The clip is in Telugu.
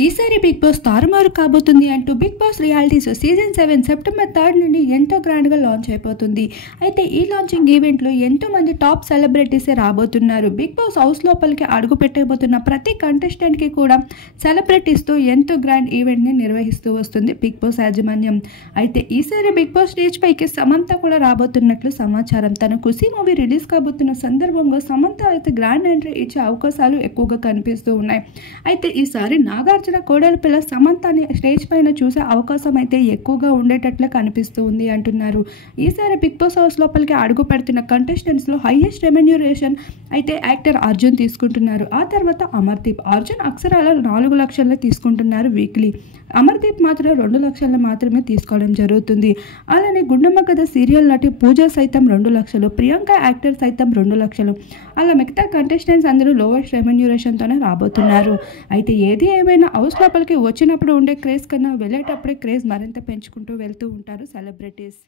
ఈసారి బిగ్ బాస్ తారుమారు కాబోతుంది అంటూ Bigg Boss realities season 7 September 3 నుండి ఎంతో గ్రాండ్గా లాంచ్ అయిపోతుంది. అయితే ఈ లాంచింగ్ ఈవెంట్లో ఎంతో మంది టాప్ సెలబ్రిటీసే రాబోతున్నారు. బిగ్ బాస్ హౌస్ లోపలికి అడుగు పెట్టబోతున్న ప్రతి కంటెస్టెంట్కి కూడా సెలబ్రిటీస్తో ఎంతో గ్రాండ్ ఈవెంట్ని నిర్వహిస్తూ వస్తుంది బిగ్ బాస్ యాజమాన్యం. అయితే ఈసారి బిగ్ బాస్ స్టేజ్ పైకి సమంత కూడా రాబోతున్నట్లు సమాచారం. తన ఖుషి మూవీ రిలీజ్ కాబోతున్న సందర్భంగా సమంత అయితే గ్రాండ్ ఎంట్రీ ఇచ్చే అవకాశాలు ఎక్కువగా కనిపిస్తూ ఉన్నాయి. అయితే ఈసారి నాగార్జున కోడల పిల్ల సమంతని స్టేజ్ పైన చూసే అవకాశం అయితే ఎక్కువగా ఉండేటట్లే కనిపిస్తూ ఉంది అంటున్నారు. ఈసారి బిగ్ బాస్ హౌస్ లోపలికి అడుగు పెడుతున్న కంటెస్టెంట్స్లో హైయెస్ట్ రెమ్యూనరేషన్ అయితే యాక్టర్ అర్జున్ తీసుకుంటున్నారు. ఆ తర్వాత అమర్దీప్. అర్జున్ అక్షరాల 4 లక్షలు తీసుకుంటున్నారు వీక్లీ. అమర్దీప్ మాత్రం 2 లక్షలు మాత్రమే తీసుకోవడం జరుగుతుంది. అలానే గుండమ్మ కథ సీరియల్ నటి పూజ సైతం 2 లక్షలు, ప్రియాంక యాక్టర్ సైతం 2 లక్షలు. అలా మిగతా కంటెస్టెంట్స్ అందరూ లోవెస్ట్ రెమ్యూనరేషన్తోనే రాబోతున్నారు. అయితే ఏది ఏమైనా హౌస్ లోపలికి వచ్చినప్పుడు ఉండే క్రేజ్ కన్నా వెళ్ళేటప్పుడే క్రేజ్ మరింత పెంచుకుంటూ వెళ్తూ ఉంటారు సెలబ్రిటీస్.